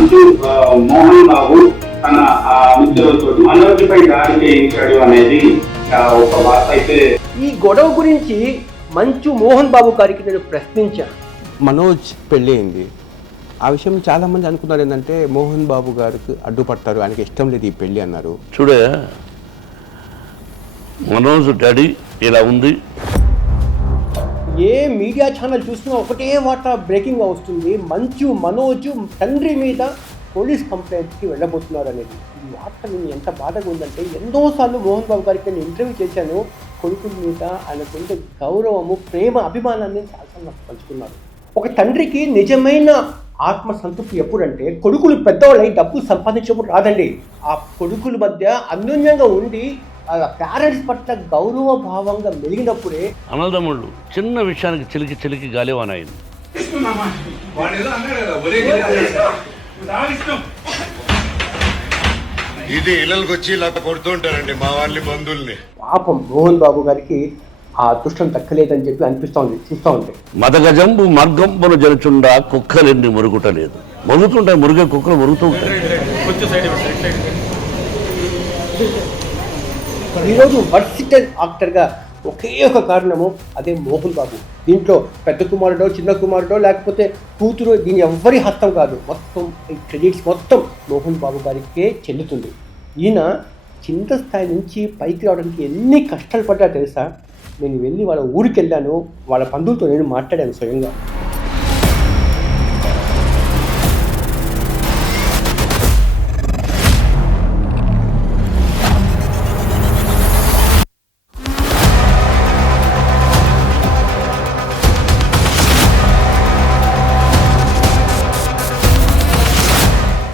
మంచు మోహన్ బాబు తన మిత్రులతో మనోజ్పై దాడి చేయించాడు అనేది ఒక వార్త అయితే. ఈ గొడవ గురించి మంచు మోహన్ బాబు గారికి నేను ప్రశ్నించాను. మనోజ్ పెళ్ళి అయింది. ఆ విషయం చాలా మంది అనుకున్నారు ఏంటంటే మోహన్ బాబు గారికి అడ్డుపడతారు, ఆయనకి ఇష్టం లేదు ఈ పెళ్ళి అన్నారు. చూడే మనోజ్ డాడీ ఇలా ఉంది. ఏ మీడియా ఛానల్ చూసినా ఒకటే వార్త బ్రేకింగ్గా వస్తుంది, మంచు మనోజ్ తండ్రి మీద పోలీస్ కంప్లైంట్కి వెళ్ళబోతున్నారు అనేది. ఈ వార్త నేను ఎంత బాధగా ఉందంటే, ఎన్నోసార్లు మోహన్ బాబు గారికి నేను ఇంటర్వ్యూ చేశాను. కొడుకుల మీద ఆయన కొంత గౌరవము, ప్రేమ, అభిమానాన్ని చాలాసార్లు నాకు పంచుకున్నారు. ఒక తండ్రికి నిజమైన ఆత్మ సంతృప్తి ఎప్పుడంటే కొడుకులు పెద్దవాళ్ళై డబ్బులు సంపాదించినప్పుడు రాదండి. ఆ కొడుకుల మధ్య అన్యోన్యంగా ఉండి పేరెంట్స్ పట్ల గౌరవ భావంగా మెలిగినప్పుడే. అన్నదమ్ముళ్ళు చిన్న విషయానికి చిలికి చిలికి గాలివానాయింది. ఇది ఇళ్ళకి వచ్చి ఇలా కొడుతూ ఉంటారండి మా వాళ్ళ బంధువుల్ని. పాపం మోహన్ బాబు గారికి ఆ అదృష్టం దక్కలేదని చెప్పి అనిపిస్తోంది చూస్తూ ఉంటే. మదగజంబు మర్గంబును జరుచుండా కుక్కలెన్ని మురుగుటలేదు. మురుగుతుంటాయి, మురిగే కుక్కలు మురుగుతూ ఉంటాయి. ఈరోజు వర్సిటల్ యాక్టర్గా ఒకే ఒక కారణము, అదే మోహన్ బాబు. దీంట్లో పెద్ద కుమారుడో చిన్న కుమారుడో లేకపోతే కూతురు, దీని ఎవ్వరి హస్తం కాదు. మొత్తం ఈ క్రెడిట్స్ మొత్తం మోహన్ బాబు గారికే చెల్లుతుంది. ఈయన చిన్న స్థాయి నుంచి పైకి రావడానికి ఎన్ని కష్టాలు పడ్డా తెలుసా? నేను వెళ్ళి వాళ్ళ ఊరికి వెళ్ళాను, వాళ్ళ బంధువులతో నేను మాట్లాడాను స్వయంగా.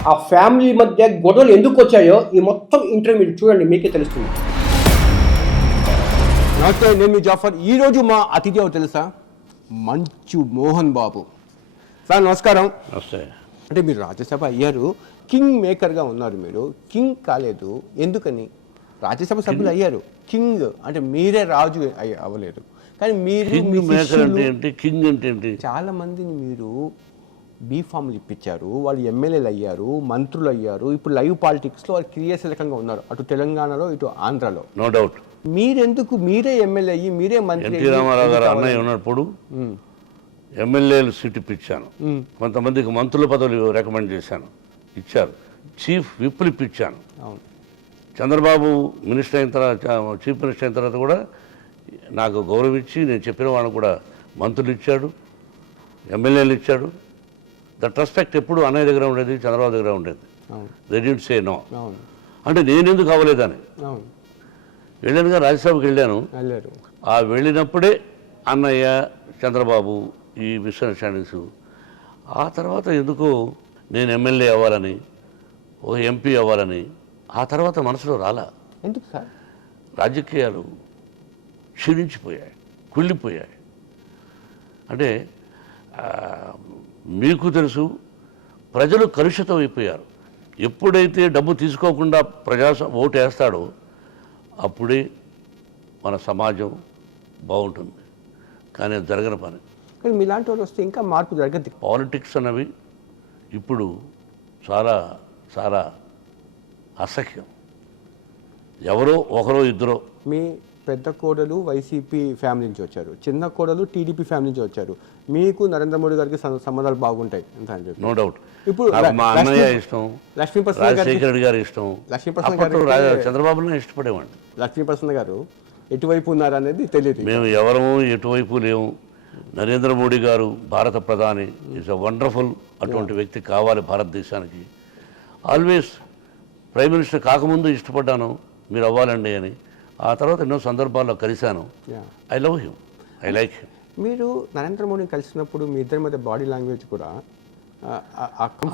ఆ ఫ్యామిలీ మధ్య గొడవలు ఎందుకు వచ్చాయో ఈ మొత్తం ఇంటర్వ్యూ చూడండి, మీకే తెలుస్తుంది. నమస్తే, నేను మీ జాఫర్. ఈరోజు మా అతిథి ఎవరు తెలుసా? మంచు మోహన్ బాబు సార్. నమస్కారం. నమస్తే. అంటే మీరు రాజ్యసభ అయ్యారు, కింగ్ మేకర్గా ఉన్నారు. మీరు కింగ్ కాలేదు ఎందుకని? రాజ్యసభ సభ్యులు అయ్యారు, కింగ్ అంటే మీరే రాజు అవ్వలేదు. కానీ మీరు కింగ్ అంటే చాలా మందిని మీరు బీఫామ్లు ఇప్పించారు, వాళ్ళు ఎమ్మెల్యేలు అయ్యారు, మంత్రులు అయ్యారు. ఇప్పుడు లైవ్ పాలిటిక్స్లో వాళ్ళు క్రియాశీలకంగా ఉన్నారు, అటు తెలంగాణలో ఇటు ఆంధ్రాలో. No doubt. మీరెందుకు మీరే ఎమ్మెల్యే అయ్యి మీరే మంత్రి? ఎన్టీ రామారావు గారు అన్నయ్య ఉన్నప్పుడు ఎమ్మెల్యేలు సీట్ ఇప్పించాను, కొంతమందికి మంత్రుల పదవులు రికమెండ్ చేశాను, ఇచ్చారు. చీఫ్ విప్పులు ఇప్పించాను. చంద్రబాబు మినిస్టర్ అయిన తర్వాత, చీఫ్ మినిస్టర్ అయిన తర్వాత కూడా నాకు గౌరవం ఇచ్చి నేను చెప్పిన వాళ్ళకు కూడా మంత్రులు ఇచ్చాడు, ఎమ్మెల్యేలు ఇచ్చాడు. దట్ రెస్పెక్ట్ ఎప్పుడు అన్నయ్య దగ్గర ఉండేది, చంద్రబాబు దగ్గర ఉండేది. They did say no. అంటే నేను ఎందుకు అవ్వలేదని వెళ్ళానుగా, రాజ్యసభకి వెళ్ళాను. ఆ వెళ్ళినప్పుడే అన్నయ్య, చంద్రబాబు ఈ మిస్అండర్స్టాండింగ్స్. ఆ తర్వాత ఎందుకో నేను ఎమ్మెల్యే అవ్వాలని, ఒక ఎంపీ అవ్వాలని ఆ తర్వాత మనసులో రాలా. ఎందుకు సార్? రాజకీయాలు క్షీణించిపోయాయి, కుళ్ళిపోయాయి. అంటే మీకు తెలుసు, ప్రజలు కలుషితం అయిపోయారు. ఎప్పుడైతే డబ్బు తీసుకోకుండా ఓటు వేస్తాడో అప్పుడే మన సమాజం బాగుంటుంది. కానీ అది జరగని పని. కానీ మీలాంటి వాళ్ళు వస్తే ఇంకా మార్పు జరగదు. పాలిటిక్స్ అన్నవి ఇప్పుడు చాలా చాలా అసహ్యం. ఎవరో ఒకరో ఇద్దరో. మీ పెద్ద కోడలు వైసీపీ ఫ్యామిలీ నుంచి వచ్చారు, చిన్న కోడలు టీడీపీ ఫ్యామిలీ నుంచి వచ్చారు. మీకు నరేంద్ర మోడీ గారికి సంబంధాలు బాగుంటాయి అంత అని చెప్పి. No doubt. ఇప్పుడు మా అన్నయ్య ఇష్టం, లక్ష్మీప్రసన్న రాజశేఖర రెడ్డి గారి ఇష్టం, చంద్రబాబునే ఇష్టపడేవాడిని. లక్ష్మీప్రసన్న గారు ఎటువైపు ఉన్నారనేది తెలియదు. మేము ఎవరము ఎటువైపు లేవు. నరేంద్ర మోడీ గారు భారత ప్రధాని, ఈజ్ అ వండర్ఫుల్. అటువంటి వ్యక్తి కావాలి భారతదేశానికి. ఆల్వేస్ ప్రైమ్ మినిస్టర్ కాకముందు ఇష్టపడ్డాను మీరు అవ్వాలండి అని. ఆ తర్వాత ఎన్నో సందర్భాల్లో కలిశాను. I love him, I like him. మీరు నరేంద్ర మోడీని కలిసినప్పుడు మీ ఇద్దరి మధ్య బాడీ లాంగ్వేజ్ కూడా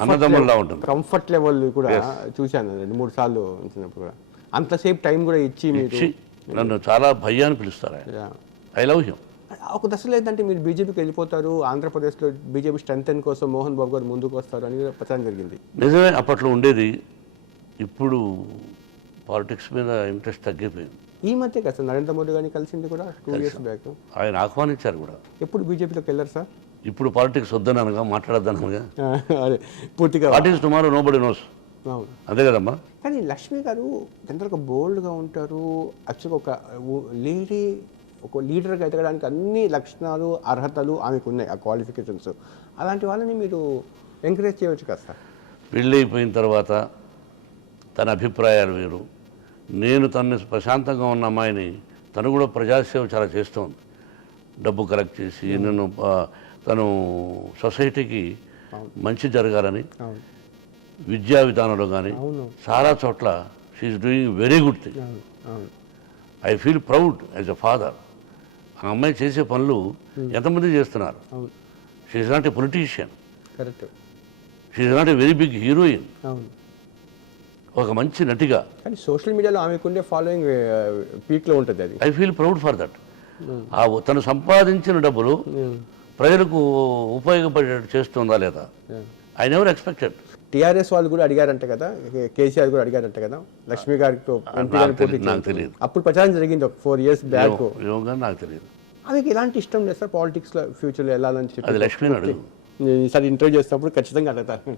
అన్నదమ్ముల్లా ఉంటుంది. కంఫర్ట్ లెవెల్ కూడా చూశాను 2-3 సార్లు ఉంచినప్పుడు కూడా. అంతసేపు టైం కూడా ఇచ్చి మీరు నన్ను చాలా భయ్యాన్ని పిలుస్తారు. I love him. ఒక దశలో ఏంటంటే మీరు బీజేపీకి వెళ్ళిపోతారు, ఆంధ్రప్రదేశ్లో బీజేపీ స్ట్రెంగ్తెన్ కోసం మోహన్ బాబు గారు ముందుకు వస్తారు అని ప్రచారం జరిగింది. నిజమే, అప్పట్లో ఉండేది. ఇప్పుడు పాలిటిక్స్ మీద ఇంట్రెస్ట్ తగ్గిపోయింది. ఈ మధ్య కదా సార్ నరేంద్ర మోడీ గారిని కలిసింది కూడా 2 years బ్యాక్. ఆయన ఆహ్వానించారు కూడా. ఎప్పుడు బీజేపీలోకి వెళ్ళారు సార్? ఇప్పుడు పాలిటిక్స్ వద్దనగా మాట్లాడద్దనగా అదే పూర్తిగా what is tomorrow nobody knows. అవును. అంతే కదమ్మా. కానీ లక్ష్మి గారు జనరల్గా బోల్డ్గా ఉంటారు. యాక్చువల్గా ఒక లీడర్గా ఎదగడానికి అన్ని లక్షణాలు అర్హతలు ఆమెకు ఉన్నాయి, ఆ క్వాలిఫికేషన్స్. అలాంటి వాళ్ళని మీరు ఎంకరేజ్ చేయవచ్చు కదా సార్? పెళ్ళి అయిపోయిన తర్వాత తన అభిప్రాయాలు వేరు. నేను తను ప్రశాంతంగా ఉన్న అమ్మాయిని తను కూడా ప్రజాసేవ చాలా చేస్తోంది. డబ్బు కలెక్ట్ చేసి తను సొసైటీకి మంచి జరగాలని విద్యా విధానంలో కానీ చాలా చోట్ల she's doing very good thing. I feel proud as a father. ఆ అమ్మాయి చేసే పనులు ఎంతమంది చేస్తున్నారు. She's not a politician, correct. She's not a very big heroine, ఒక మంచి నటిగా. కానీ సోషల్ మీడియాలో ఆమెకుండే ఫాలోయింగ్ పీక్లో ఉంటుంది. అది I feel proud for that. తను సంపాదించిన డబ్బులు ప్రజలకు ఉపయోగపడేటట్టు చేస్తుందా లేదా? I never expected. టీఆర్ఎస్ వాళ్ళు కూడా అడిగారంట కదా, కేసీఆర్ కూడా అడిగారంట కదా లక్ష్మి గారితో ఎంపీ గారి పోటీ. నాకు తెలియదు. అప్పుడు ప్రచారం జరిగింది ఒక 4 years బ్యాక్. నాకు తెలియదు. ఆమెకి ఎలాంటి ఇష్టం లేదు సార్ పాలిటిక్స్లో ఫ్యూచర్లో వెళ్ళాలని చెప్పి. అది లక్ష్మిని అడుగు. నేను ఈసారి ఇంటర్వ్యూ చేసినప్పుడు ఖచ్చితంగా అడుగుతాను.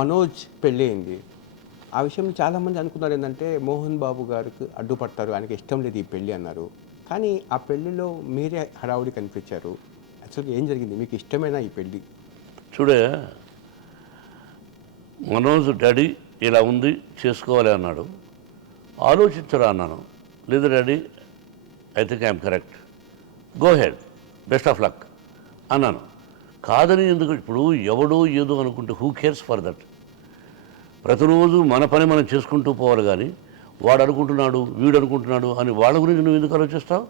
మనోజ్ పెళ్ళి అయింది. ఆ విషయం చాలామంది అనుకున్నారు ఏంటంటే మోహన్ బాబు గారికి అడ్డుపడతారు, ఆయనకి ఇష్టం లేదు ఈ పెళ్ళి అన్నారు. కానీ ఆ పెళ్ళిలో మీరే హడావుడి కనిపించారు. యాక్చువల్గా ఏం జరిగింది? మీకు ఇష్టమైన ఈ పెళ్ళి? చూడే, మనోజ్ డాడీ ఇలా ఉంది చేసుకోవాలి అన్నాడు. ఆలోచించరా అన్నాను. లేదు daddy, I think I'm correct, go head, best of luck అన్నాను. కాదని ఎందుకు? ఇప్పుడు ఎవడో ఏదో అనుకుంటే హూ కేర్స్ ఫర్ దట్? ప్రతిరోజు మన పని మనం చేసుకుంటూ పోవాలి. కానీ వాడు అనుకుంటున్నాడు, వీడు అనుకుంటున్నాడు అని వాళ్ళ గురించి నువ్వు ఎందుకు ఆలోచిస్తావు?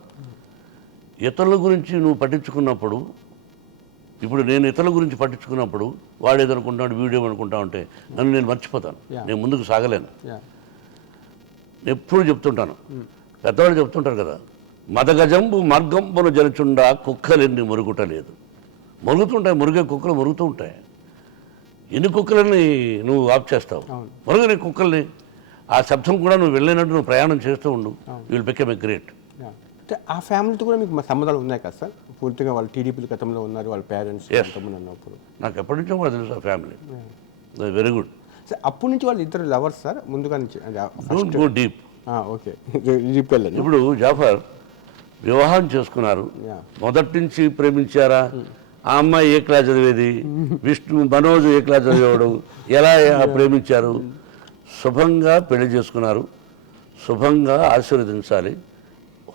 ఇతరుల గురించి నువ్వు పట్టించుకున్నప్పుడు, ఇప్పుడు నేను ఇతరుల గురించి పట్టించుకున్నప్పుడు వాడు ఏదనుకుంటున్నాడు, వీడు ఏమనుకుంటా ఉంటే నన్ను నేను మర్చిపోతాను, నేను ముందుకు సాగలేను. ఎప్పుడు చెప్తుంటాను, పెద్దవాళ్ళు చెప్తుంటారు కదా, మదగజంబు మార్గంబును జరుచుండా కుక్కలెన్ని మురుగుటలేదు. మురుగుతుంటాయి, మురిగే కుక్కలు మురుగుతూ ఉంటాయి. ఎన్ని కుక్కలని నువ్వు ఆఫ్ చేస్తావు? మురుగని కుక్కల్ని, ఆ శబ్దం కూడా నువ్వు వెళ్ళినట్టు నువ్వు ప్రయాణం చేస్తూ ఉండు, you will become a great. అంటే ఆ ఫ్యామిలీతో కూడా మీకు సంబంధాలు ఉన్నాయి కదా సార్? పూర్తిగా వాళ్ళు టీడీపీ గతంలో ఉన్నారు, వాళ్ళ పేరెంట్స్ అన్నప్పుడు. నాకు ఎప్పటి నుంచో కూడా తెలుసు ఆ ఫ్యామిలీ, వెరీ గుడ్. సార్ అప్పటి నుంచి వాళ్ళు ఇద్దరు లవర్స్ సార్ ముందుగా నుంచి? Don't go deep. Okay, deep వెళ్ళండి. ఇప్పుడు జాఫర్ వివాహం చేసుకున్నారు, మొదటి నుంచి ప్రేమించారా? ఆ అమ్మాయి ఏ క్లాస్ చదివేది, మనోజ్ ఏ క్లాస్ చదివేవాడు, ఎలా ప్రేమించారు? శుభంగా పెళ్లి చేసుకున్నారు, శుభంగా ఆశీర్వదించాలి.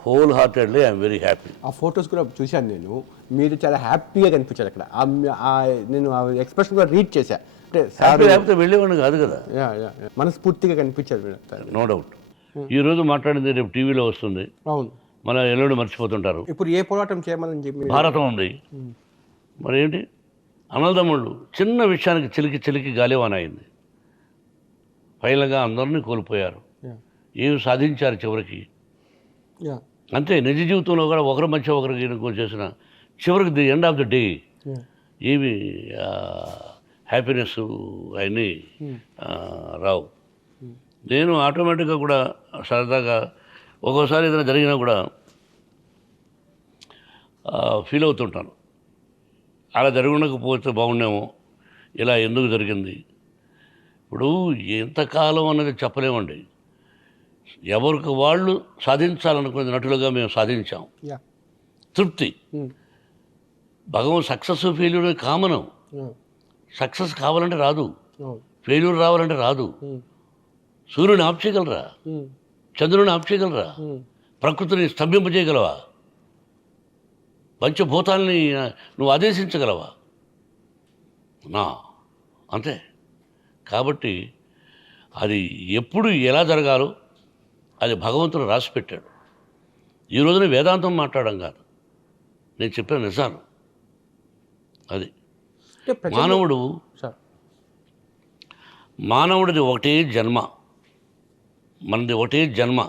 Wholeheartedly I'm very happy. ఆ ఫొటోస్ కూడా చూశాను నేను, మీరు చాలా హ్యాపీగా కనిపించారు అక్కడ. నేను ఆ ఎక్స్ప్రెషన్ కూడా రీడ్ చేశా. అంటే లేకపోతే వెళ్ళేవాడిని కాదు కదా, మనస్ఫూర్తిగా కనిపించారు. No doubt. ఈరోజు మాట్లాడింది రేపు టీవీలో వస్తుంది. అవును, మన ఎల్లుండి మర్చిపోతుంటారు. ఇప్పుడు ఏ పోరాటం చేయమని చెప్పి భారతం ఉంది. మరి ఏంటి, అన్నదమ్ముళ్ళు చిన్న విషయానికి చిలికి గాలివాన అయింది. ఫైనల్గా అందరినీ కోల్పోయారు. ఏమి సాధించారు చివరికి? అంతే, నిజ జీవితంలో కూడా ఒకరి మధ్య ఒకరికి చేసిన చివరికి the end of the day ఏమి హ్యాపీనెస్ అవన్నీ రావు. నేను ఆటోమేటిక్గా కూడా సరదాగా ఒక్కోసారి ఏదైనా జరిగినా కూడా ఫీల్ అవుతుంటాను, అలా జరగకపోతే బాగుండేమో, ఇలా ఎందుకు జరిగింది. ఇప్పుడు ఎంతకాలం అన్నది చెప్పలేమండి. ఎవరికి వాళ్ళు సాధించాలనుకునే నటులుగా మేము సాధించాం. తృప్తి. భగవాన్ సక్సెస్ ఫెయిల్యూర్ కామనం. సక్సెస్ కావాలంటే రాదు, ఫెయిల్యూర్ రావాలంటే రాదు. సూర్యుని ఆఫ్ చేయగలరా? చంద్రుని ఆఫ్ చేయగలరా? ప్రకృతిని స్తంభింపజేయగలవా? పంచభూతాలని నువ్వు ఆదేశించగలవా? అంతే. కాబట్టి అది ఎప్పుడు ఎలా జరగాలో అది భగవంతుడు రాసి పెట్టాడు. ఈ రోజున వేదాంతం మాట్లాడడం కాదు, నేను చెప్పిన నిజాలు. అది మానవుడిది ఒకటే జన్మ, మనది ఒకటే జన్మ.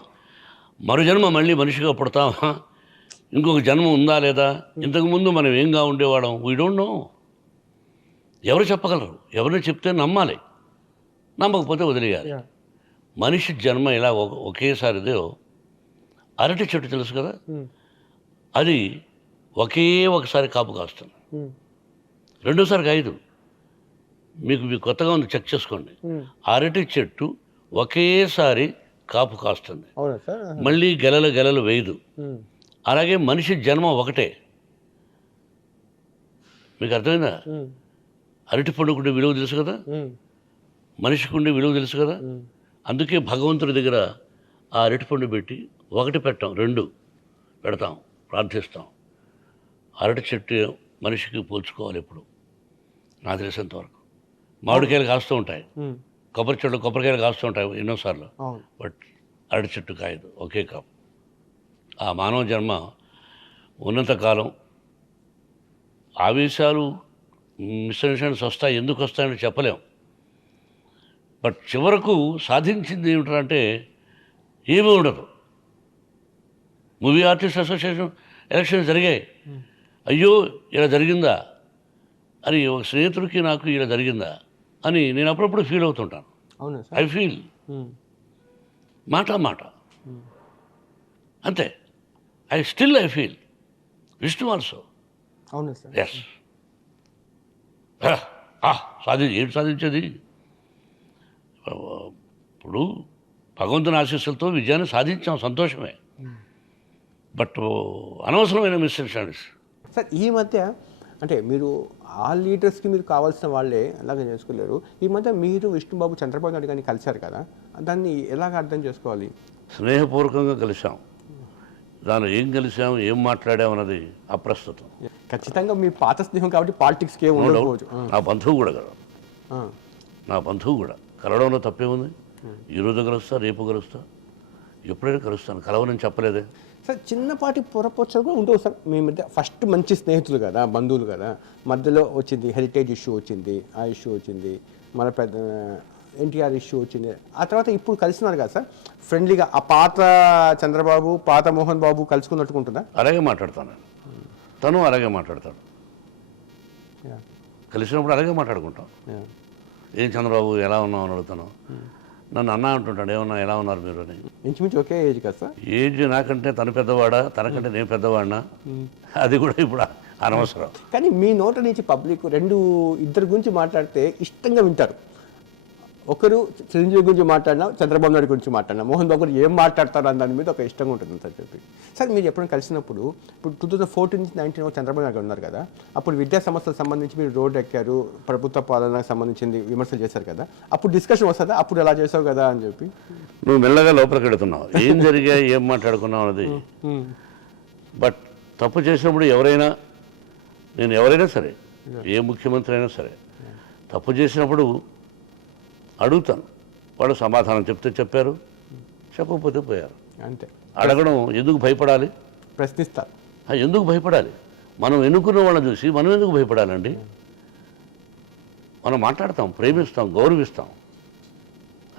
మరో జన్మ మళ్ళీ మనిషిగా పుడతామా? ఇంకొక జన్మ ఉందా లేదా? ఇంతకుముందు మనం ఏంగా ఉండేవాళ్ళం? We don't know. ఎవరు చెప్పగలరు? ఎవరిని చెప్తే నమ్మాలి, నమ్మకపోతే వదిలేయాలి. మనిషి జన్మ ఇలా ఒకేసారిదో. అరటి చెట్టు తెలుసు కదా, అది ఒకసారి కాపు కాస్తుంది. రెండోసారికి 5. మీకు కొత్తగా ఉంది, చెక్ చేసుకోండి. అరటి చెట్టు ఒకేసారి కాపు కాస్తుంది, అవునా సార్? మళ్ళీ గెలలు వేయదు. అలాగే మనిషి జన్మ ఒకటే. మీకు అర్థమైందా? అరటి పండుకుండే విలువ తెలుసు కదా, మనిషికి ఉండే విలువ తెలుసు కదా. అందుకే భగవంతుడి దగ్గర ఆ అరటిపండు పెట్టి 1 పెట్టాం, 2 పెడతాం, ప్రార్థిస్తాం. అరటి చెట్టు మనిషికి పోల్చుకోవాలి ఎప్పుడు, నాకు తెలిసినంతవరకు. మామిడికాయలు కాస్తూ ఉంటాయి, కొబ్బరి చెట్లు కొబ్బరికాయలు కాస్తూ ఉంటాయి ఎన్నోసార్లు, బట్ అరటి చెట్టు కాయదు, ఒకే కాపు. ఆ మానవ జన్మ ఉన్నంతకాలం ఆవేశాలు మిస్అండర్స్టాండింగ్స్ వస్తాయి, ఎందుకు వస్తాయని చెప్పలేం. బట్ చివరకు సాధించింది ఏమిటంటే ఏమీ ఉండదు. మూవీ ఆర్టిస్ట్ అసోసియేషన్ ఎలక్షన్స్ జరిగాయి, అయ్యో ఇలా జరిగిందా అని ఒక స్నేహితుడికి నాకు ఇలా జరిగిందా అని నేను అప్పుడప్పుడు ఫీల్ అవుతుంటాను. అవునా సార్? ఐ ఫీల్ మాట అంతే. I feel Vishnu also. అవునా సార్? ఎస్. ఏంటి సాధించేది? ఇప్పుడు భగవంతుని ఆశీస్సులతో విజయాన్ని సాధించాం, సంతోషమే. బట్ అనవసరమైన మిస్అండర్స్టాండింగ్స్. సార్ ఈ మధ్య అంటే మీరు ఆ లీడర్స్కి మీరు కావాల్సిన వాళ్ళే అలాగే చేసుకోలేరు. ఈ మధ్య మీరు విష్ణుబాబు చంద్రబాబు నాయుడు గారిని కలిశారు కదా, దాన్ని ఎలాగ అర్థం చేసుకోవాలి? స్నేహపూర్వకంగా కలిసాం, దానిలో ఏం కలిసాం, ఏం మాట్లాడాం అన్నది అప్రస్తుతం. ఖచ్చితంగా మీ పాత స్నేహం కాబట్టి పాలిటిక్స్కి ఏమి ఉండకపోవచ్చు. నా బంధువు కూడా కదా, నా బంధువు కూడా కలవడంలో తప్పేముంది? ఈరోజు కలుస్తా, రేపు కలుస్తా, ఎప్పుడైనా కలుస్తాను, కలవనని చెప్పలేదే. సార్ చిన్నపాటి పొరపొచ్చలు కూడా ఉండవు సార్ మీ మధ్య. ఫస్ట్ మంచి స్నేహితులు కదా, బంధువులు కదా, మధ్యలో వచ్చింది హెరిటేజ్ ఇష్యూ వచ్చింది, ఆ ఇష్యూ వచ్చింది, మన పెద్ద ఎన్టీఆర్ ఇష్యూ వచ్చింది. ఆ తర్వాత ఇప్పుడు కలిసినారు కదా సార్, ఫ్రెండ్లీగా ఆ పాత చంద్రబాబు పాత మోహన్ బాబు కలుసుకున్నట్టుకుంటుందా? అలాగే మాట్లాడతాను, తను అలాగే మాట్లాడతాడు. కలిసినప్పుడు అలాగే మాట్లాడుకుంటాం. ఏం చంద్రబాబు ఎలా ఉన్నావు అని అడుగుతాను, నన్ను అన్న అంటుంటాడు, ఏమన్నా ఎలా ఉన్నారు మీరు అని. ఇంచుమించు ఒకే ఏజ్ కదా సార్? ఏజ్ నాకంటే తను పెద్దవాడా, తనకంటే నేను పెద్దవాడినా, అది కూడా ఇప్పుడు అనవసరం. కానీ మీ నోట నుంచి పబ్లిక్ ఇద్దరు గురించి మాట్లాడితే ఇష్టంగా వింటారు. ఒకరు చిరంజీవి గురించి మాట్లాడినా, చంద్రబాబు నాయుడు గురించి మాట్లాడినా, మోహన్ బాబు గారు ఏం మాట్లాడతారు అని దాని మీద ఒక ఇష్టంగా ఉంటుంది సార్ చెప్పి. సార్ మీరు ఎప్పుడైనా కలిసినప్పుడు, ఇప్పుడు 2014 నుంచి 2019 చంద్రబాబు నాయుడు ఉన్నారు కదా, అప్పుడు విద్యా సమస్యలకు సంబంధించి మీరు రోడ్డు ఎక్కారు, ప్రభుత్వ పాలనకు సంబంధించింది విమర్శలు చేశారు కదా, అప్పుడు డిస్కషన్ వస్తుందా అప్పుడు ఎలా చేసావు కదా అని చెప్పి? నువ్వు మెల్లగా లోపలికి వెళుతున్నావు, ఏం జరిగాయి, ఏం మాట్లాడుకున్నావు అన్నది. బట్ తప్పు చేసినప్పుడు నేను ఎవరైనా సరే, ఏ ముఖ్యమంత్రి అయినా సరే, తప్పు చేసినప్పుడు అడుగుతాను. వాళ్ళు సమాధానం చెప్తే చెప్పారు, చెప్పకపోతే పోయారు, అంతే. అడగడం ఎందుకు భయపడాలి? ప్రశ్నిస్తారు. ఎందుకు భయపడాలి? మనం ఎన్నుకున్న వాళ్ళని చూసి మనం ఎందుకు భయపడాలండి? మనం మాట్లాడతాం, ప్రేమిస్తాం, గౌరవిస్తాం,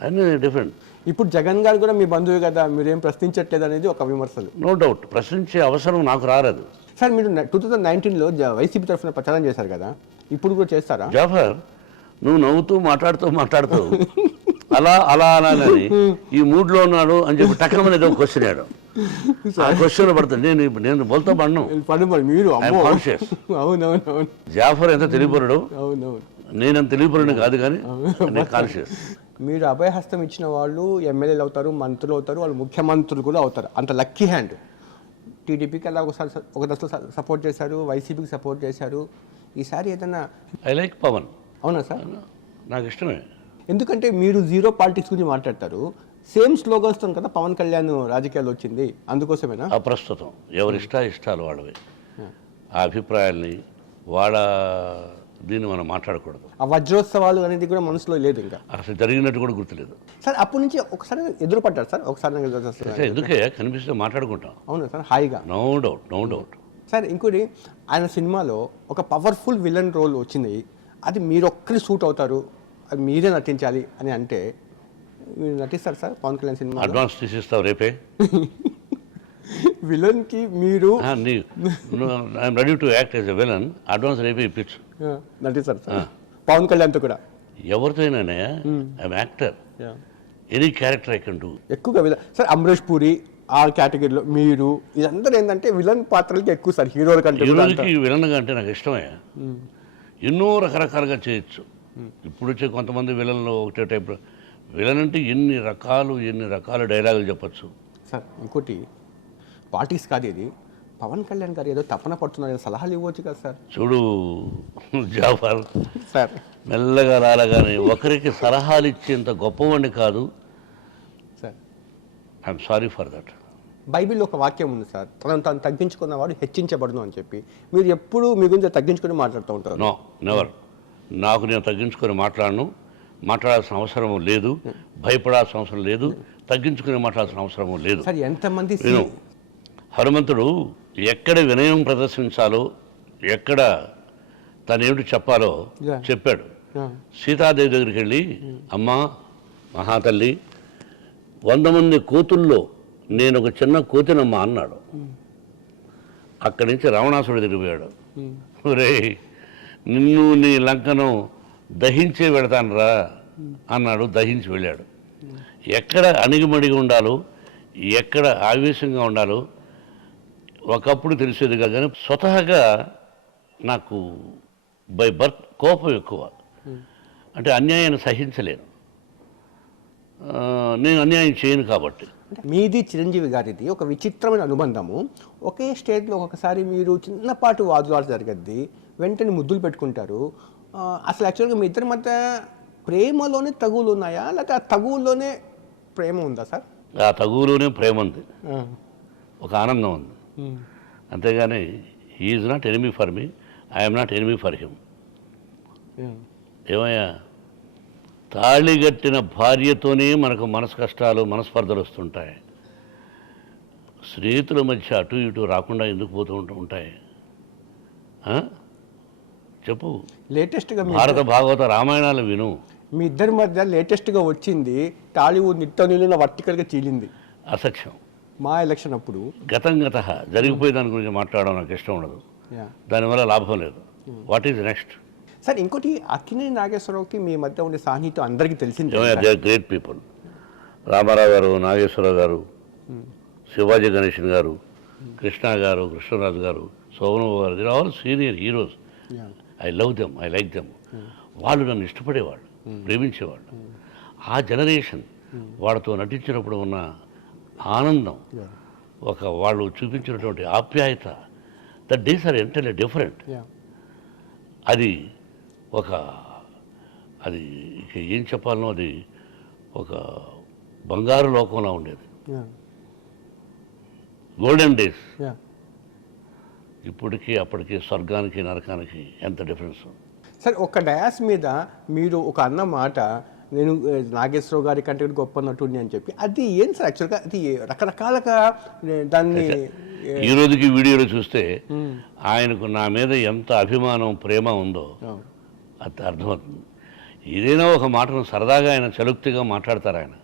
అన్నీ డిఫరెంట్. ఇప్పుడు జగన్ గారు కూడా మీ బంధువు కదా, మీరేం ప్రశ్నించట్లేదు అనేది ఒక విమర్శలు. నో డౌట్, ప్రశ్నించే అవసరం నాకు రాలేదు. సార్ మీరు 2019లో వైసీపీ తరఫున ప్రచారం చేశారు కదా, ఇప్పుడు కూడా చేస్తారా? జాఫర్, నువ్వు నవ్వుతూ మాట్లాడుతూ అలా అని ఈ మూడ్లో ఉన్నాడు అని చెప్పి టక్కమని ఏదో క్వశ్చన్ వేయడం, ఆ క్వశ్చన్ పడుతుంది. నేను బోల్తా పడ్ను, మీరు అవునవును. జాఫర్ ఎంత తెలియపరుడు, నేనంత తెలియపరుడు కాదు, కానీ నేను కాన్షియస్. మీరు అభయహస్తం ఇచ్చిన వాళ్ళు ఎమ్మెల్యేలు అవుతారు, మంత్రులు అవుతారు, వాళ్ళు ముఖ్యమంత్రులు కూడా అవుతారు. అంత లక్కీ హ్యాండ్. టీడీపీకి అలా ఒక దశలో సపోర్ట్ చేశారు, వైసీపీకి సపోర్ట్ చేశారు. ఈసారి ఏదైనా ఐ లైక్ పవన్. అవునా సార్? నాకు ఇష్టమే. ఎందుకంటే మీరు జీరో పాలిటిక్స్ గురించి మాట్లాడతారు, సేమ్ స్లోగన్స్తో కదా పవన్ కళ్యాణ్ రాజకీయాలు వచ్చింది, అందుకోసమేనా? అప్రస్తుతం. ఎవరి ఇష్టాలు వాళ్ళవి, ఆ అభిప్రాయాల్ని దీన్ని మనం మాట్లాడకూడదు. ఆ వజ్రోత్సవాలు అనేది కూడా మనసులో లేదు, ఇంకా అసలు జరిగినట్టు కూడా గుర్తులేదు సార్. అప్పటి నుంచి ఒకసారి ఎదురు పడ్డారు సార్, ఒకసారి ఎందుకే కనిపిస్తే మాట్లాడుకుంటాం. అవునా సార్? హాయిగా. No doubt. సార్ ఇంకోటి, ఆయన సినిమాలో ఒక పవర్ఫుల్ విలన్ రోల్ వచ్చింది, అది మీరొక్కరి సూట్ అవుతారు, అది మీరే నటించాలి అని అంటే మీరు నటిస్తారు సార్ పవన్ కళ్యాణ్ సినిమా? అడ్వాన్స్ తీసిస్తావు రేపే. విలన్కి మీరు I'm ready to act as a villain, advance రేపే ఇప్పించు. నటిస్తారు సార్ పవన్ కళ్యాణ్తో కూడా? ఎవరితో అయినా I'm actor, any character I can do. ఎక్కువగా విలన్ సార్, అమరేష్ పూరి ఆ కేటగిరీలో మీరు, ఇదంతా ఏంటంటే విలన్ పాత్రలకి ఎక్కువ సార్, హీరోల కంటే. హీరోలకి విలన్గా అంటే నాకు ఇష్టమే. ఎన్నో రకరకాలుగా చేయొచ్చు. ఇప్పుడు వచ్చే కొంతమంది విలన్లు ఒకటే టైప్ విలన్ అంటే ఎన్ని రకాల డైలాగులు చెప్పచ్చు. సార్ ఇంకోటి పార్టీస్ కాదు ఇది, పవన్ కళ్యాణ్ గారు ఏదో తపన పడుతున్నారు, సలహాలు ఇవ్వచ్చు కదా సార్. చూడు జాఫర్ సార్ మెల్లగా రాలగానే ఒకరికి సలహాలు ఇచ్చేంత గొప్పవాడిని కాదు. Sir I'm sorry for that. బైబిల్లో ఒక వాక్యం ఉంది సార్, తను తగ్గించుకున్నవాడు హెచ్చించబడును అని చెప్పి. మీరు ఎప్పుడు మీ గురించి తగ్గించుకొని మాట్లాడుతూ ఉంటారు. No never. నాకు నేను తగ్గించుకొని మాట్లాడాల్సిన అవసరం లేదు, భయపడాల్సిన అవసరం లేదు, తగ్గించుకుని మాట్లాడాల్సిన అవసరం లేదు. సార్ ఎంతమంది నేను హనుమంతుడు ఎక్కడ వినయం ప్రదర్శించాలో, ఎక్కడ తనేమిటి చెప్పాలో చెప్పాడు. సీతాదేవి దగ్గరికి వెళ్ళి, అమ్మా మహాతల్లి, 100 మంది కోతుల్లో నేను ఒక చిన్న కోతినమ్మా అన్నాడు. అక్కడి నుంచి రావణాసుడు తిరిగిపోయాడు. ఒరే నిన్ను నీ లంకను దహించే వెళతానురా అన్నాడు. దహించి వెళ్ళాడు. ఎక్కడ అణిగిమణిగి ఉండాలో, ఎక్కడ ఆవేశంగా ఉండాలో ఒకప్పుడు తెలిసేది కాదు. కానీ స్వతహాగా నాకు బై బర్త్ కోపం ఎక్కువ. అంటే అన్యాయాన్ని సహించలేను. నేను అన్యాయం చేయను కాబట్టి. మీది చిరంజీవి గారిది ఒక విచిత్రమైన అనుబంధము. ఒకే స్టేజ్లో ఒకసారి మీరు చిన్నపాటు వాదులాట జరిగద్ది, వెంటనే ముద్దులు పెట్టుకుంటారు. అసలు యాక్చువల్గా మీ ఇద్దరి మధ్య ప్రేమలోనే తగువులు ఉన్నాయా, లేకపోతే ఆ తగువుల్లోనే ప్రేమ ఉందా సార్? ఆ తగువులోనే ప్రేమ ఉంది, ఒక ఆనందం ఉంది. అంతేగాని he is not enemy for me, I'm not enemy for him. ఏమయ్యా, తాళిగట్టిన భార్యతోనే మనకు మనసు కష్టాలు, మనస్పర్ధలు వస్తుంటాయి. స్నేహితుల మధ్య అటు ఇటు రాకుండా ఎందుకు పోతూ ఉంటాయి? చెప్పు. లేటెస్ట్గా భారత భాగవత రామాయణాలు విను. మీ ఇద్దరి మధ్య లేటెస్ట్గా వచ్చింది టాలీవుడ్ నిట్ట నిలున వర్టికల్గా చీలింది. అసఖ్యం. మా ఎలక్షన్ అప్పుడు గత జరిగిపోయే దాని గురించి మాట్లాడడం నాకు ఇష్టం ఉండదు. దానివల్ల లాభం లేదు. What is next? సార్ ఇంకోటి, అక్కినేని నాగేశ్వరరావుకి మీ మధ్య ఉండే సాన్నిహిత్యం అందరికీ తెలిసింది. They are great people. Ramarao garu, Nageswararao గారు, శివాజీ గణేషన్ గారు, కృష్ణ గారు, Krishnaraju garu, Shobhanbabu garu, they are all senior heroes. I love them, I like them. వాళ్ళు నన్ను ఇష్టపడేవాళ్ళు, ప్రేమించేవాళ్ళు. ఆ జనరేషన్ వాళ్ళతో నటించినప్పుడు ఉన్న ఆనందం, వాళ్ళు చూపించినటువంటి ఆప్యాయత, that days are entirely different. అది ఇక ఏం చెప్పాలనో, అది ఒక బంగారు లోకంలో ఉండేది. Golden days. ఇప్పటికీ అప్పటికి స్వర్గానికి నరకానికి ఎంత డిఫరెన్స్. సార్ ఒక డయాస్ మీద మీరు ఒక అన్న మాట, నేను నాగేశ్వరరావు గారి కంటే గొప్ప నటుడిని అని చెప్పి, అది ఏం సార్ యాక్చువల్గా? అది రకరకాలుగా దాన్ని ఈ రోజుకి వీడియోలో చూస్తే ఆయనకు నా మీద ఎంత అభిమానం, ప్రేమ ఉందో అది అర్థమవుతుంది. ఏదైనా ఒక మాటను సరదాగా ఆయన చలుక్తిగా మాట్లాడతారు ఆయన.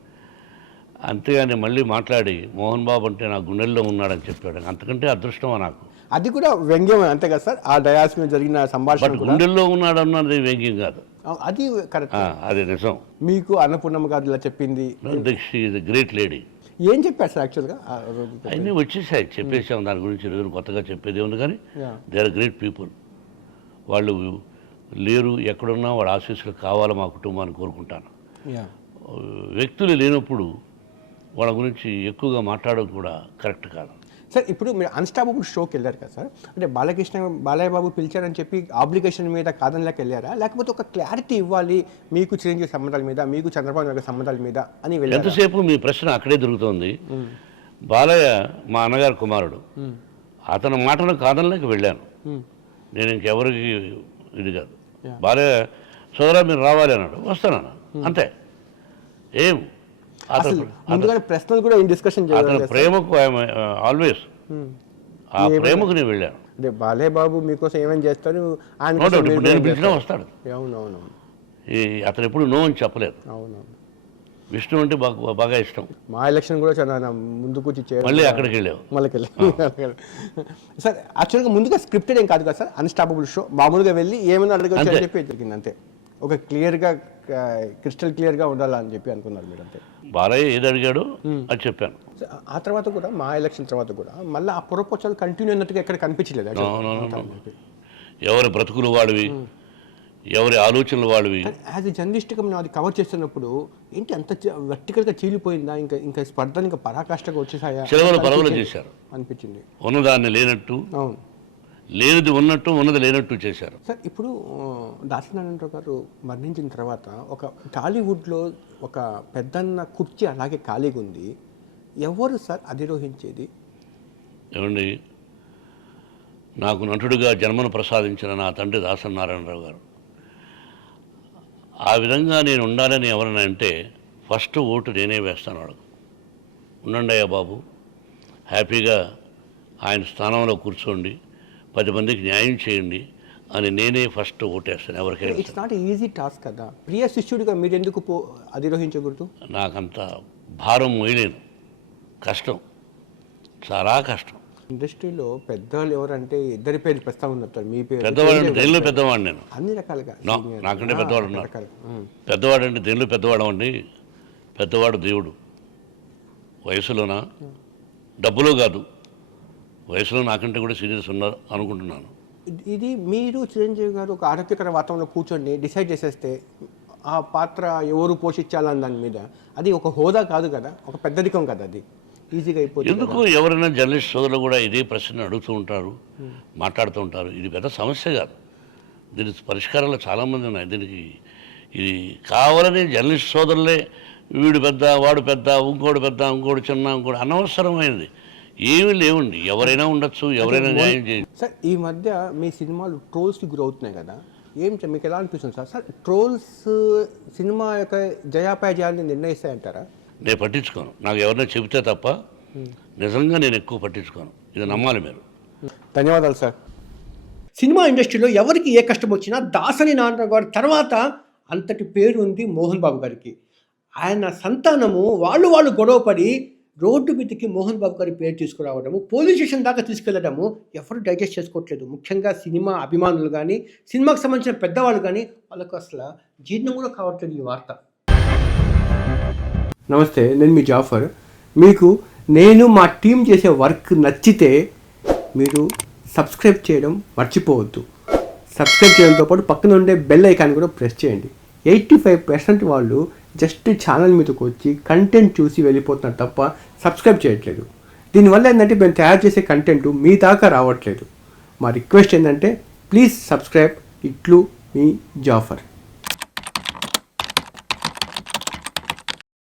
అంతేగాని మళ్ళీ మాట్లాడి మోహన్ బాబు అంటే నా గుండెల్లో ఉన్నాడని చెప్పాడు. అంతకంటే అదృష్టమా నాకు. అది కూడా వ్యంగ్యం అంతే కదా సార్? ఆ డయాస్ మీద జరిగిన సంభాషణ గుండెల్లో ఉన్నాడు అన్నది వ్యంగ్యం కాదు, అది కరెక్ట్, అది నిజం. మీకు అన్నపూర్ణమ్మ గారు ఇలా చెప్పింది. She is a great lady. ఏం చెప్పారు సార్ యాక్చువల్గా? అన్నీ వచ్చేసాయి, చెప్పేసాం. దాని గురించి రోజు కొత్తగా చెప్పేది ఉంది. కానీ దే ఆర్ గ్రేట్ పీపుల్. వాళ్ళు లేరు, ఎక్కడున్నా వాళ్ళ ఆశీస్సులు కావాలి మా కుటుంబాన్ని కోరుకుంటాను. వ్యక్తులు లేనప్పుడు వాళ్ళ గురించి ఎక్కువగా మాట్లాడడం కూడా కరెక్ట్ కాదు. సార్ ఇప్పుడు మీరు అన్స్టాపబుల్ షోకి వెళ్ళారు కదా సార్, అంటే బాలయ్య బాబు పిలిచారని చెప్పి ఆబ్లిగేషన్ మీద కాదనిలాకి వెళ్ళారా, లేకపోతే ఒక క్లారిటీ ఇవ్వాలి మీకు చిరంజీవి సంబంధాల మీద, మీకు చంద్రబాబు నాయుడు సంబంధాల మీద అని వెళ్ళారు? ఎంతసేపు మీ ప్రశ్న అక్కడే దొరుకుతుంది. బాలయ్య మా అన్నగారు కుమారుడు, అతని మాటను కాదనిలాకి వెళ్ళాను నేను. ఇంకెవరికి ఇది కాదు. బాలయ్య సోదరా మీరు రావాలి అన్నాడు, వస్తానన్నా, అంతే. ఏం ముందుగానే ప్రశ్నలు కూడా డిస్కషన్ చేయాలి. ప్రేమకు ఆల్వేస్ ఆ ప్రేమకు నేను వెళ్ళాను. అంటే బాలయ్య బాబు మీకోసం ఏమేమి చేస్తారు, నేను పిలిచినా వస్తాడు. అవునవును. అతను ఎప్పుడు నో అని చెప్పలేదు. అవునవును. విష్ణు అంటే బాగా ఇష్టం. మా ఎలక్షన్ కూడా చాలా ముందుకు వచ్చి మళ్ళీ అక్కడికి వెళ్ళావు. మళ్ళీ సార్ యాక్చువల్గా ముందుగా స్క్రిప్టెడ్ ఏం కాదు కదా సార్ అన్స్టాపబుల్ షో? మామూలుగా వెళ్ళి ఏమైనా అడగచ్చు అని చెప్పి జరిగింది అంతే. ఒక క్లియర్గా క్రిస్టల్ క్లియర్గా ఉండాలని చెప్పి అనుకున్నారు మీరు అంతే. బాలయ్య ఏది అడిగాడు అది చెప్పాను. ఆ తర్వాత కూడా మా ఎలక్షన్ తర్వాత కూడా మళ్ళీ ఆ పొరపచ్చాలు కంటిన్యూ అన్నట్టుగా ఎక్కడ కనిపించలేదు. ఎవరి బ్రతుకులు వాడివి, ఎవరి ఆలోచనలు వాళ్ళవి. యాజ్ ఎ జర్నలిస్ట్గా మనం అది కవర్ చేస్తున్నప్పుడు ఏంటి అంత వర్టికల్గా చీలిపోయిందా, ఇంకా స్పర్ధలు ఇంకా పరాకాష్ఠగా వచ్చేసాయా, చిలవలు పరవలు చేశారు అనిపించింది. ఉన్నదాన్ని లేనట్టు, అవును, లేనిది ఉన్నట్టు, ఉన్నది లేనట్టు చేశారు. సార్ ఇప్పుడు దాసరి నారాయణరావు గారు మరణించిన తర్వాత ఒక టాలీవుడ్లో ఒక పెద్దన్న కుర్చీ అలాగే ఖాళీగా ఉంది. ఎవరు సార్ అధిరోహించేది? ఏమండి, నాకు నటుడిగా జన్మను ప్రసాదించిన నా తండ్రి దాసరి నారాయణరావు గారు. ఆ విధంగా నేను ఉండాలని ఎవరైనా అంటే ఫస్ట్ ఓటు నేనే వేస్తాను వాడు. ఉండండి అయ్యా బాబు, హ్యాపీగా ఆయన స్థానంలో కూర్చోండి, 10 మందికి న్యాయం చేయండి అని నేనే ఫస్ట్ ఓటేస్తాను ఎవరికైనా. ఇట్స్ నాట్ ఈజీ టాస్క్ కదా. ప్రియ శిష్యుడిగా మీరు ఎందుకు అధిరోహించకూడదు? నాకంత భారం మోయలేను, కష్టం, చాలా కష్టం. ఇండస్ట్రీలో పెద్దవాళ్ళు ఎవరంటే ఇద్దరి పేరు ప్రస్తావన, మీ పేరు. పెద్దవాడు దేనిలో పెద్దవాడు నేను, అన్ని రకాలుగా నాకంటే పెద్దవాడు ఉన్నారు. పెద్దవాడు అంటే దేనిలో పెద్దవాడు అండి. పెద్దవాడు దేవుడు. వయసులోనా, డబ్బులో కాదు, వయసులో నాకంటే కూడా సీనియర్స్ ఉన్నారు అనుకుంటున్నాను. ఇది మీరు చిరంజీవి గారు ఒక ఆరోగ్యకర వాతావరణంలో కూర్చొని డిసైడ్ చేసేస్తే ఆ పాత్ర ఎవరు పోషించాలని దాని మీద, అది ఒక హోదా కాదు కదా, ఒక పెద్దరికం కదా, అది ఈజీగా అయిపోతుంది. ఎందుకు ఎవరైనా జర్నలిస్ట్ సోదరులు కూడా ఇదే ప్రశ్న అడుగుతూ ఉంటారు, మాట్లాడుతూ ఉంటారు. ఇది పెద్ద సమస్య కాదు, దీని పరిష్కారాలు చాలామంది ఉన్నాయి. దీనికి ఇది కావాలని జర్నలిస్ట్ సోదరులే వీడు పెద్ద, వాడు పెద్ద, ఇంకోటి పెద్ద, ఇంకోటి చిన్న, ఇంకోటి అనవసరమైనది ఏమీ లేవండి. ఎవరైనా ఉండొచ్చు, ఎవరైనా న్యాయం చేయండి. సార్ ఈ మధ్య మీ సినిమాలు ట్రోల్స్కి గురవుతున్నాయి కదా, మీకు ఎలా అనిపిస్తుంది సార్? సార్ ట్రోల్స్ సినిమా యొక్క జయాపజయాన్ని నిర్ణయిస్తాయంటారా? నేను పట్టించుకోను, నాకు ఎవరైనా చెబితే తప్ప నిజంగా నేను ఎక్కువ పట్టించుకోను. ఇది నమ్మాలి మీరు. ధన్యవాదాలు సార్. సినిమా ఇండస్ట్రీలో ఎవరికి ఏ కష్టం వచ్చినా దాసరి నారాయణరావు గారి తర్వాత అంతటి పేరు ఉంది మోహన్ బాబు గారికి. ఆయన సంతానము వాళ్ళు గొడవపడి రోడ్డు మీదకి మోహన్ బాబు గారి పేరు తీసుకురావడము, పోలీస్ స్టేషన్ దాకా తీసుకెళ్లడము ఎవరు డైజెస్ట్ చేసుకోవట్లేదు. ముఖ్యంగా సినిమా అభిమానులు కానీ, సినిమాకి సంబంధించిన పెద్దవాళ్ళు కానీ వాళ్ళకు అసలు జీర్ణం కూడా కావట్లేదు ఈ వార్త. నమస్తే, నేను మీ జాఫర్. మీకు నేను మా టీం చేసే వర్క్ నచ్చితే మీరు సబ్స్క్రైబ్ చేయడం మర్చిపోవద్దు. సబ్స్క్రైబ్ చేయడంతో పాటు పక్కన ఉండే బెల్ ఐకాన్ కూడా ప్రెస్ చేయండి. 85% వాళ్ళు జస్ట్ ఛానల్ మీదకి వచ్చి కంటెంట్ చూసి వెళ్ళిపోతున్నారు తప్ప సబ్స్క్రైబ్ చేయట్లేదు. దీనివల్ల ఏంటంటే మేము తయారు చేసే కంటెంట్ మీ దాకా రావట్లేదు. మా రిక్వెస్ట్ ఏంటంటే ప్లీజ్ సబ్స్క్రైబ్. ఇట్లు మీ జాఫర్.